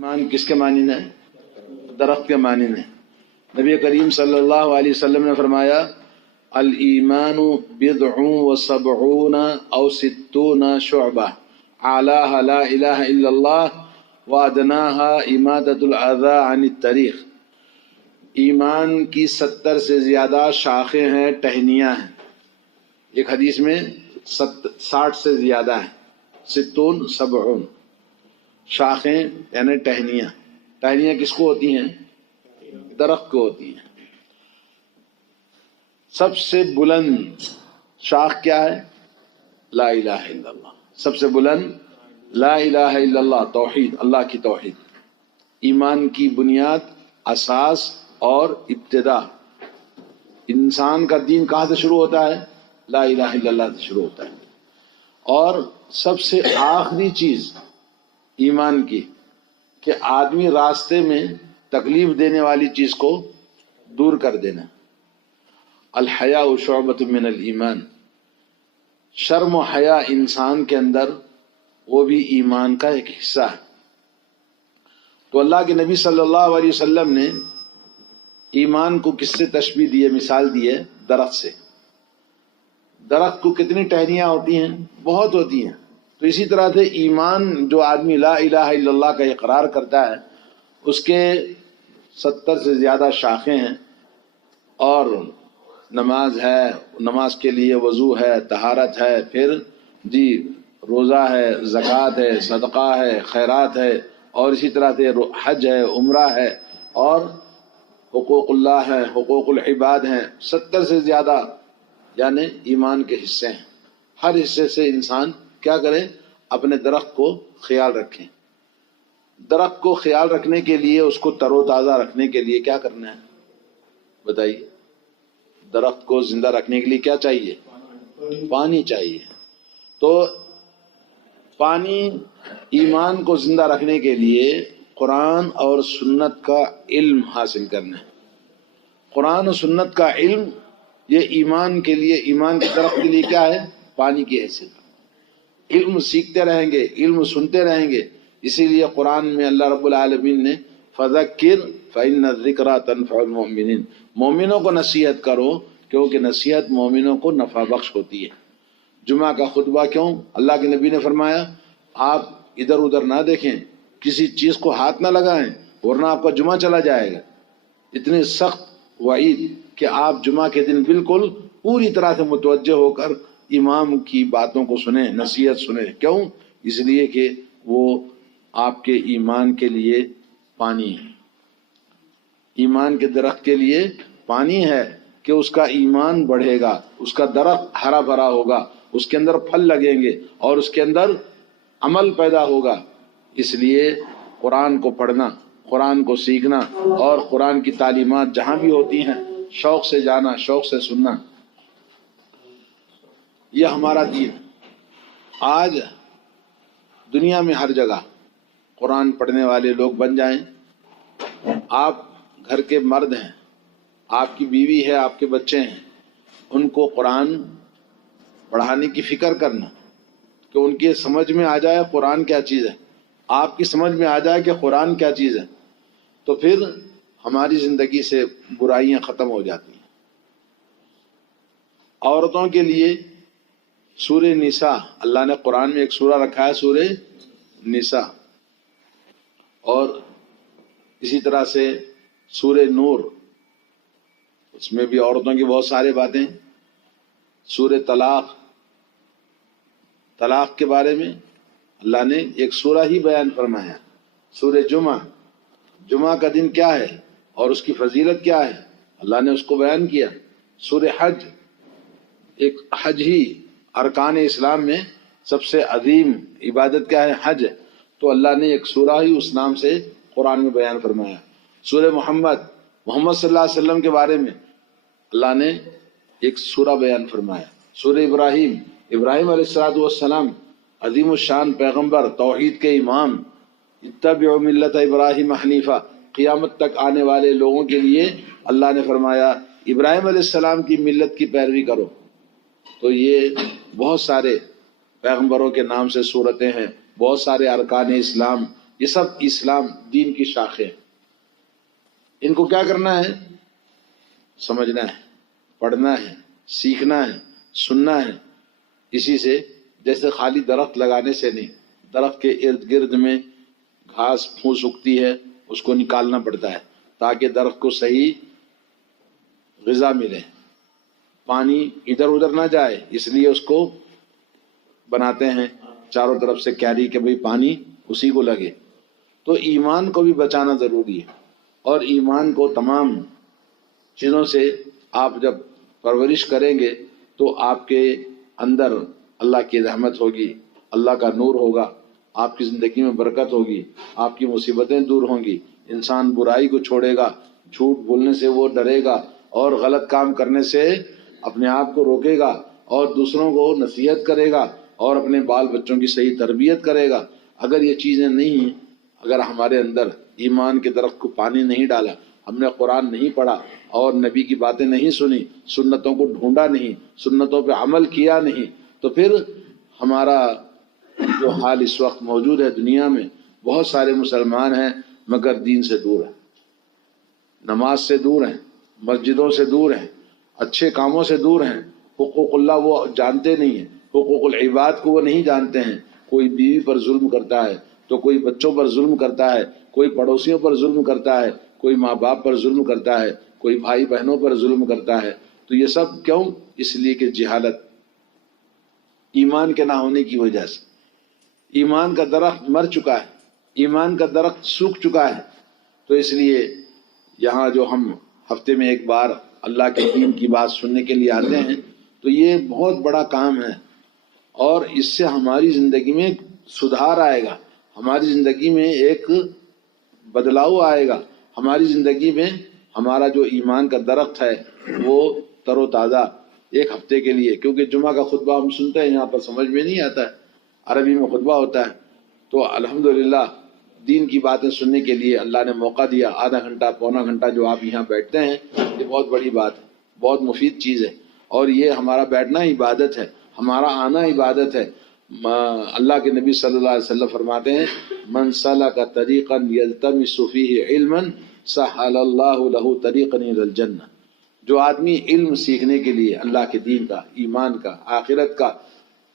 ایمان کس کے مانند ہے؟ درخت کے مانند ہے۔ نبی کریم صلی اللہ علیہ وسلم نے فرمایا الایمان بضع و سبعون او ستون شعبہ اعلاها لا الہ الا اللہ وادناها امادۃ الاذى عن الطریق۔ ایمان کی 70 سے زیادہ شاخیں ہیں، ٹہنیاں ہیں۔ ایک حدیث میں 60 سے زیادہ ہے، 60 70 شاخیں یعنی ٹہنیاں۔ ٹہنیاں کس کو ہوتی ہیں؟ درخت کو ہوتی ہیں۔ سب سے بلند شاخ کیا ہے؟ لا الہ الا اللہ۔ سب سے بلند لا الہ الا اللہ، توحید، اللہ کی توحید، ایمان کی بنیاد، اساس اور ابتدا۔ انسان کا دین کہاں سے شروع ہوتا ہے؟ لا الہ الا اللہ سے شروع ہوتا ہے۔ اور سب سے آخری چیز ایمان کی کہ آدمی راستے میں تکلیف دینے والی چیز کو دور کر دینا۔ الحیاء شعبۃ من الایمان، شرم و حیا انسان کے اندر وہ بھی ایمان کا ایک حصہ ہے۔ تو اللہ کے نبی صلی اللہ علیہ وسلم نے ایمان کو کس سے تشبیہ دی ہے، مثال دی ہے؟ درخت سے۔ درخت کو کتنی ٹہنیاں ہوتی ہیں؟ بہت ہوتی ہیں۔ تو اسی طرح سے ایمان جو آدمی لا الہ الا اللہ کا اقرار کرتا ہے اس کے 70 سے زیادہ شاخیں ہیں، اور نماز ہے، نماز کے لیے وضو ہے، طہارت ہے، پھر روزہ ہے، زکوٰۃ ہے، صدقہ ہے، خیرات ہے، اور اسی طرح سے حج ہے، عمرہ ہے، اور حقوق اللہ ہے، حقوق العباد ہیں۔ 70 سے زیادہ یعنی ایمان کے حصے ہیں۔ ہر حصے سے انسان کیا کرے؟ اپنے درخت کو خیال رکھیں۔ درخت کو خیال رکھنے کے لیے، اس کو تر و تازہ رکھنے کے لیے کیا کرنا ہے بتائیے؟ درخت کو زندہ رکھنے کے لیے کیا چاہیے؟ پانی چاہیے۔ تو پانی ایمان کو زندہ رکھنے کے لیے قرآن اور سنت کا علم حاصل کرنا ہے۔ قرآن و سنت کا علم یہ ایمان کے لیے، ایمان کے درخت کے لیے کیا ہے؟ پانی کی حیثیت۔ علم سیکھتے رہیں گے، علم سنتے رہیں گے۔ اسی لیے قرآن میں اللہ رب العالمین نے فذکر فإن الذکریٰ تنفع المؤمنین، مومنوں کو نصیحت کرو کیونکہ نصیحت مومنوں کو نفع بخش ہوتی ہے۔ جمعہ کا خطبہ کیوں؟ اللہ کے نبی نے فرمایا آپ ادھر ادھر نہ دیکھیں، کسی چیز کو ہاتھ نہ لگائیں ورنہ آپ کا جمعہ چلا جائے گا۔ اتنے سخت وعید کہ آپ جمعہ کے دن بالکل پوری طرح سے متوجہ ہو کر امام کی باتوں کو سنیں، نصیحت سنیں۔ کیوں؟ اس لیے کہ وہ آپ کے ایمان کے لیے پانی ہے، ایمان کے درخت کے لیے پانی ہے کہ اس کا ایمان بڑھے گا، اس کا درخت ہرا بھرا ہوگا، اس کے اندر پھل لگیں گے اور اس کے اندر عمل پیدا ہوگا۔ اس لیے قرآن کو پڑھنا، قرآن کو سیکھنا اور قرآن کی تعلیمات جہاں بھی ہوتی ہیں شوق سے جانا، شوق سے سننا، یہ ہمارا دین۔ آج دنیا میں ہر جگہ قرآن پڑھنے والے لوگ بن جائیں۔ آپ گھر کے مرد ہیں، آپ کی بیوی ہے، آپ کے بچے ہیں، ان کو قرآن پڑھانے کی فکر کرنا کہ ان کی سمجھ میں آ جائے قرآن کیا چیز ہے، آپ کی سمجھ میں آ جائے کہ قرآن کیا چیز ہے، تو پھر ہماری زندگی سے برائیاں ختم ہو جاتی ہیں۔ عورتوں کے لیے سورہ نساء، اللہ نے قرآن میں ایک سورہ رکھا ہے سورہ نساء، اور اسی طرح سے سورہ نور، اس میں بھی عورتوں کی بہت ساری باتیں۔ سورہ طلاق، طلاق کے بارے میں اللہ نے ایک سورہ ہی بیان فرمایا۔ سورہ جمعہ، جمعہ کا دن کیا ہے اور اس کی فضیلت کیا ہے، اللہ نے اس کو بیان کیا۔ سورہ حج، ایک حج ہی ارکان اسلام میں سب سے عظیم عبادت کیا ہے؟ حج ہے، تو اللہ نے ایک سورہ ہی اس نام سے قرآن میں بیان فرمایا۔ سورہ محمد صلی اللہ علیہ وسلم کے بارے میں اللہ نے ایک سورہ بیان فرمایا۔ سورہ ابراہیم، ابراہیم علیہ السلام عظیم الشان پیغمبر، توحید کے امام، اتبعوا ملت ابراہیم حنیفہ، قیامت تک آنے والے لوگوں کے لیے اللہ نے فرمایا ابراہیم علیہ السلام کی ملت کی پیروی کرو۔ تو یہ بہت سارے پیغمبروں کے نام سے صورتیں ہیں، بہت سارے ارکان اسلام یہ سب اسلام دین کی شاخیں ہیں. ان کو کیا کرنا ہے؟ سمجھنا ہے، پڑھنا ہے، سیکھنا ہے، سننا ہے. اسی سے جیسے خالی درخت لگانے سے نہیں، درخت کے ارد گرد میں گھاس پھوس اگتی ہے، اس کو نکالنا پڑتا ہے تاکہ درخت کو صحیح غذا ملے، پانی ادھر ادھر نہ جائے، اس لیے اس کو بناتے ہیں چاروں طرف سے کیاری کہ بھئی پانی اسی کو لگے. تو ایمان کو بھی بچانا ضروری ہے، اور ایمان کو تمام چیزوں سے آپ جب پرورش کریں گے تو آپ کے اندر اللہ کی رحمت ہوگی، اللہ کا نور ہوگا، آپ کی زندگی میں برکت ہوگی، آپ کی مصیبتیں دور ہوں گی. انسان برائی کو چھوڑے گا، جھوٹ بولنے سے وہ ڈرے گا، اور غلط کام کرنے سے اپنے آپ کو روکے گا، اور دوسروں کو نصیحت کرے گا، اور اپنے بال بچوں کی صحیح تربیت کرے گا. اگر یہ چیزیں نہیں ہیں، اگر ہمارے اندر ایمان کے درخت کو پانی نہیں ڈالا، ہم نے قرآن نہیں پڑھا اور نبی کی باتیں نہیں سنی، سنتوں کو ڈھونڈا نہیں، سنتوں پہ عمل کیا نہیں، تو پھر ہمارا جو حال اس وقت موجود ہے دنیا میں، بہت سارے مسلمان ہیں مگر دین سے دور ہیں، نماز سے دور ہیں، مسجدوں سے دور ہیں، اچھے کاموں سے دور ہیں، حقوق اللہ وہ جانتے نہیں ہیں، حقوق العباد کو وہ نہیں جانتے ہیں. کوئی بیوی پر ظلم کرتا ہے تو کوئی بچوں پر ظلم کرتا ہے، کوئی پڑوسیوں پر ظلم کرتا ہے، کوئی ماں باپ پر ظلم کرتا ہے، کوئی بھائی بہنوں پر ظلم کرتا ہے. تو یہ سب کیوں؟ اس لیے کہ جہالت، ایمان کے نہ ہونے کی وجہ سے. ایمان کا درخت مر چکا ہے، ایمان کا درخت سوکھ چکا ہے. تو اس لیے یہاں جو ہم ہفتے میں ایک بار اللہ کے دین کی بات سننے کے لیے آتے ہیں تو یہ بہت بڑا کام ہے، اور اس سے ہماری زندگی میں سدھار آئے گا، ہماری زندگی میں ایک بدلاؤ آئے گا، ہماری زندگی میں ہمارا جو ایمان کا درخت ہے وہ تر و تازہ ایک ہفتے کے لیے. کیونکہ جمعہ کا خطبہ ہم سنتے ہیں، یہاں پر سمجھ میں نہیں آتا ہے، عربی میں خطبہ ہوتا ہے. تو الحمدللہ دین کی باتیں سننے کے لیے اللہ نے موقع دیا. آدھا گھنٹہ پونا گھنٹہ جو آپ یہاں بیٹھتے ہیں یہ بہت بڑی بات ہے، بہت مفید چیز ہے. اور یہ ہمارا بیٹھنا عبادت ہے، ہمارا آنا عبادت ہے. اللہ کے نبی صلی اللہ علیہ وسلم فرماتے ہیں من سلک طریقا یلتمس فیہ علما سہل اللہ لہ طریقا الی الجنہ. جو آدمی علم سیکھنے کے لیے اللہ کے دین کا، ایمان کا، آخرت کا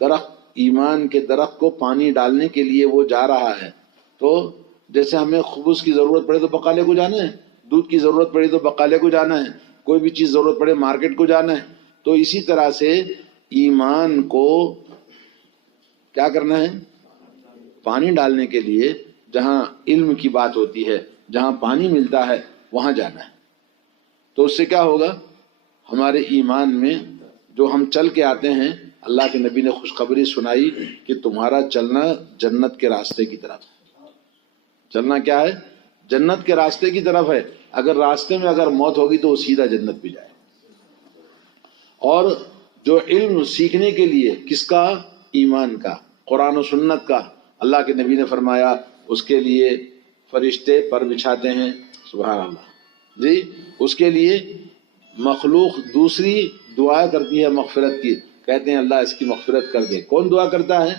درخت، ایمان کے درخت کو پانی ڈالنے کے لیے وہ جا رہا ہے، تو جیسے ہمیں خبز کی ضرورت پڑے تو بقالے کو جانا ہے، دودھ کی ضرورت پڑے تو بقالے کو جانا ہے، کوئی بھی چیز ضرورت پڑے مارکیٹ کو جانا ہے. تو اسی طرح سے ایمان کو کیا کرنا ہے؟ پانی ڈالنے کے لیے جہاں علم کی بات ہوتی ہے، جہاں پانی ملتا ہے وہاں جانا ہے. تو اس سے کیا ہوگا؟ ہمارے ایمان میں جو ہم چل کے آتے ہیں، اللہ کے نبی نے خوشخبری سنائی کہ تمہارا چلنا جنت کے راستے کی طرف ہے. چلنا کیا ہے؟ جنت کے راستے کی طرف ہے. اگر راستے میں اگر موت ہوگی تو وہ سیدھا جنت پہ جائے. اور جو علم سیکھنے کے لیے کس کا؟ ایمان کا، قرآن و سنت کا. اللہ کے نبی نے فرمایا اس کے لیے فرشتے پر بچھاتے ہیں، سبحان اللہ جی. اس کے لیے مخلوق دوسری دعا کرتی ہے مغفرت کی، کہتے ہیں اللہ اس کی مغفرت کر دے. کون دعا کرتا ہے؟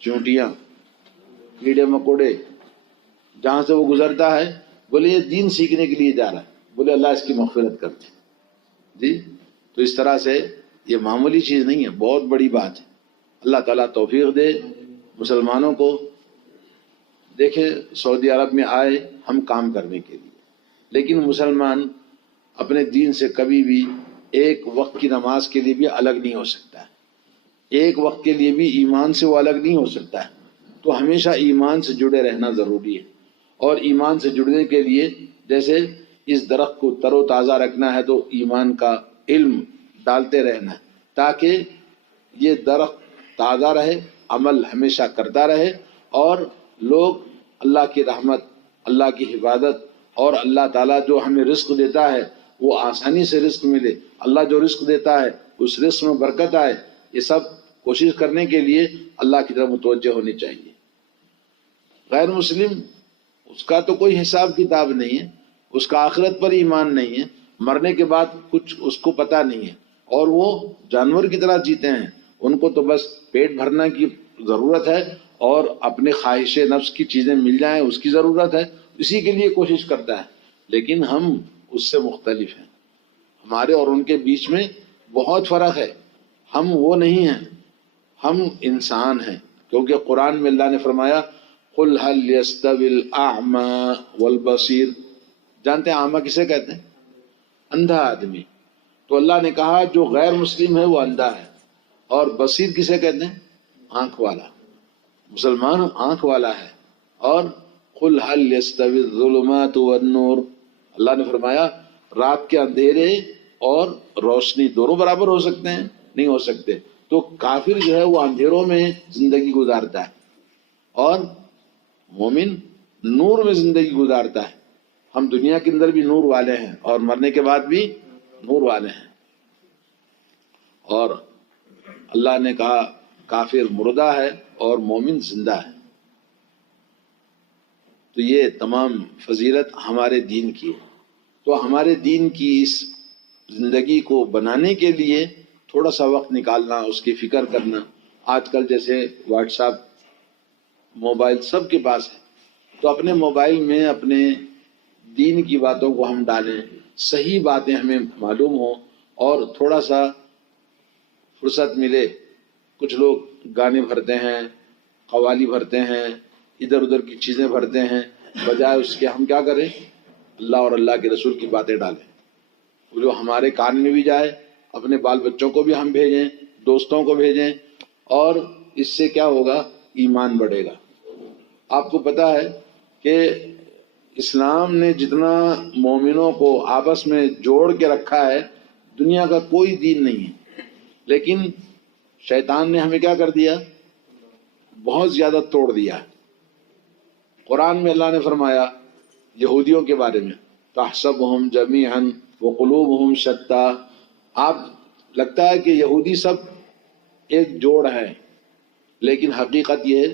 چونٹیاں، کیڑے مکوڑے، جہاں سے وہ گزرتا ہے. بولے یہ دین سیکھنے کے لیے جا رہا ہے، بولے اللہ اس کی مغفرت کر دے جی. تو اس طرح سے یہ معمولی چیز نہیں ہے، بہت بڑی بات ہے. اللہ تعالیٰ توفیق دے مسلمانوں کو. دیکھیں سعودی عرب میں آئے ہم کام کرنے کے لیے، لیکن مسلمان اپنے دین سے کبھی بھی ایک وقت کی نماز کے لیے بھی الگ نہیں ہو سکتا ہے، ایک وقت کے لیے بھی ایمان سے وہ الگ نہیں ہو سکتا ہے. تو ہمیشہ ایمان سے جڑے رہنا ضروری ہے. اور ایمان سے جڑنے کے لیے جیسے اس درخت کو تر و تازہ رکھنا ہے تو ایمان کا علم ڈالتے رہنا ہے تاکہ یہ درخت تازہ رہے، عمل ہمیشہ کرتا رہے، اور لوگ اللہ کی رحمت، اللہ کی حفاظت، اور اللہ تعالیٰ جو ہمیں رزق دیتا ہے وہ آسانی سے رزق ملے. اللہ جو رزق دیتا ہے اس رزق میں برکت آئے. یہ سب کوشش کرنے کے لیے اللہ کی طرف متوجہ ہونی چاہیے. غیر مسلم اس کا تو کوئی حساب کتاب نہیں ہے، اس کا آخرت پر ایمان نہیں ہے، مرنے کے بعد کچھ اس کو پتہ نہیں ہے، اور وہ جانور کی طرح جیتے ہیں. ان کو تو بس پیٹ بھرنا کی ضرورت ہے اور اپنے خواہش نفس کی چیزیں مل جائیں اس کی ضرورت ہے، اسی کے لیے کوشش کرتا ہے، لیکن ہم اس سے مختلف ہیں، ہمارے اور ان کے بیچ میں بہت فرق ہے. ہم وہ نہیں ہیں، ہم انسان ہیں، کیونکہ قرآن میں اللہ نے فرمایا قل هل يستوي الاعمى والبصير. جانتے ہیں اعمى کسے کہتے ہیں؟ اندھا آدمی. تو اللہ نے کہا جو غیر مسلم ہے وہ اندھا ہے، اور بصیر کسے کہتے ہیں؟ آنکھ والا. مسلمان آنکھ والا ہے. اور قل هل يستوي الظلمات والنور، اللہ نے فرمایا رات کے اندھیرے اور روشنی دونوں برابر ہو سکتے ہیں؟ نہیں ہو سکتے. تو کافر جو ہے وہ اندھیروں میں زندگی گزارتا ہے اور مومن نور میں زندگی گزارتا ہے. ہم دنیا کے اندر بھی نور والے ہیں اور مرنے کے بعد بھی نور والے ہیں. اور اللہ نے کہا کافر مردہ ہے اور مومن زندہ ہے. تو یہ تمام فضیلت ہمارے دین کی ہے. تو ہمارے دین کی اس زندگی کو بنانے کے لیے تھوڑا سا وقت نکالنا، اس کی فکر کرنا. آج کل جیسے واٹس ایپ، موبائل سب کے پاس ہے، تو اپنے موبائل میں اپنے دین کی باتوں کو ہم ڈالیں، صحیح باتیں ہمیں معلوم ہوں، اور تھوڑا سا فرصت ملے. کچھ لوگ گانے بھرتے ہیں، قوالی بھرتے ہیں، ادھر ادھر کی چیزیں بھرتے ہیں، بجائے اس کے ہم کیا کریں؟ اللہ اور اللہ کے رسول کی باتیں ڈالیں، جو ہمارے کان میں بھی جائے، اپنے بال بچوں کو بھی ہم بھیجیں، دوستوں کو بھیجیں، اور اس سے کیا ہوگا؟ ایمان بڑھے گا. آپ کو پتا ہے کہ اسلام نے جتنا مومنوں کو آپس میں جوڑ کے رکھا ہے دنیا کا کوئی دین نہیں ہے، لیکن شیطان نے ہمیں کیا کر دیا؟ بہت زیادہ توڑ دیا. قرآن میں اللہ نے فرمایا یہودیوں کے بارے میں تحسبهم جميعا وقلوبهم شتى. آپ لگتا ہے کہ یہودی سب ایک جوڑ ہے، لیکن حقیقت یہ ہے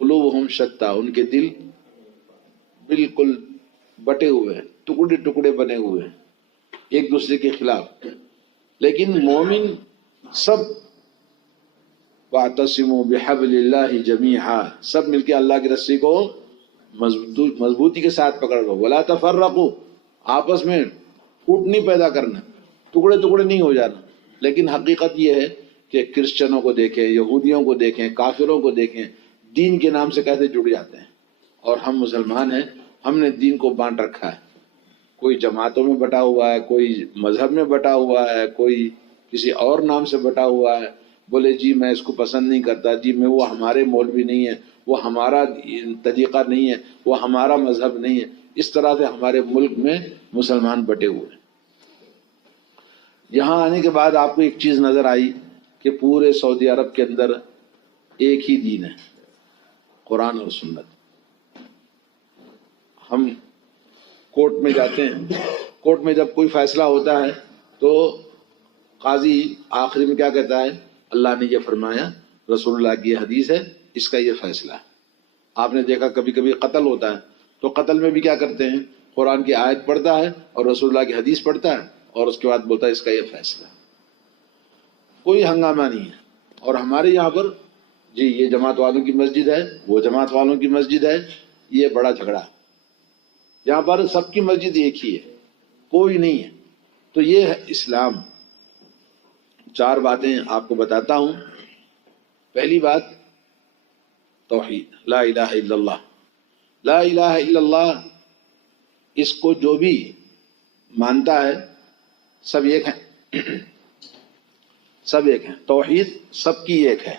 قلوبهم شتى، ان کے دل بالکل بٹے ہوئے ہیں، ٹکڑے ٹکڑے بنے ہوئے ہیں ایک دوسرے کے خلاف. لیکن مومن سب واعتصموا بحبل اللہ جمیعا، سب مل کے اللہ کی رسی کو مضبوطی کے ساتھ پکڑ لو. ولا تفرقوا، آپس میں پھوٹ نہیں پیدا کرنا، ٹکڑے ٹکڑے نہیں ہو جانا. لیکن حقیقت یہ ہے کہ کرسچنوں کو دیکھیں، یہودیوں کو دیکھیں، کافروں کو دیکھیں، دین کے نام سے کیسے جڑ جاتے ہیں. اور ہم مسلمان ہیں، ہم نے دین کو بانٹ رکھا ہے. کوئی جماعتوں میں بٹا ہوا ہے، کوئی مذہب میں بٹا ہوا ہے، کوئی کسی اور نام سے بٹا ہوا ہے. بولے جی میں اس کو پسند نہیں کرتا، جی میں وہ ہمارے مولوی نہیں ہے، وہ ہمارا طریقہ نہیں ہے، وہ ہمارا مذہب نہیں ہے. اس طرح سے ہمارے ملک میں مسلمان بٹے ہوئے ہیں. یہاں آنے کے بعد آپ کو ایک چیز نظر آئی کہ پورے سعودی عرب کے اندر ایک ہی دین ہے، قرآن اور سنت. ہم کورٹ میں جاتے ہیں، کورٹ میں جب کوئی فیصلہ ہوتا ہے تو قاضی آخری میں کیا کہتا ہے؟ اللہ نے یہ فرمایا، رسول اللہ کی یہ حدیث ہے، اس کا یہ فیصلہ ہے. آپ نے دیکھا کبھی کبھی قتل ہوتا ہے تو قتل میں بھی کیا کرتے ہیں؟ قرآن کی آیت پڑھتا ہے اور رسول اللہ کی حدیث پڑھتا ہے، اور اس کے بعد بولتا ہے اس کا یہ فیصلہ ہے. کوئی ہنگامہ نہیں ہے. اور ہمارے یہاں پر جی یہ جماعت والوں کی مسجد ہے، وہ جماعت والوں کی مسجد ہے، یہ بڑا جھگڑا ہے. یہاں پر سب کی مسجد ایک ہی ہے، کوئی نہیں ہے. تو یہ ہے اسلام. 4 باتیں آپ کو بتاتا ہوں. پہلی بات توحید، لا الہ الا اللہ. لا الہ الا اللہ، اس کو جو بھی مانتا ہے سب ایک ہیں، سب ایک ہیں. توحید سب کی ایک ہے.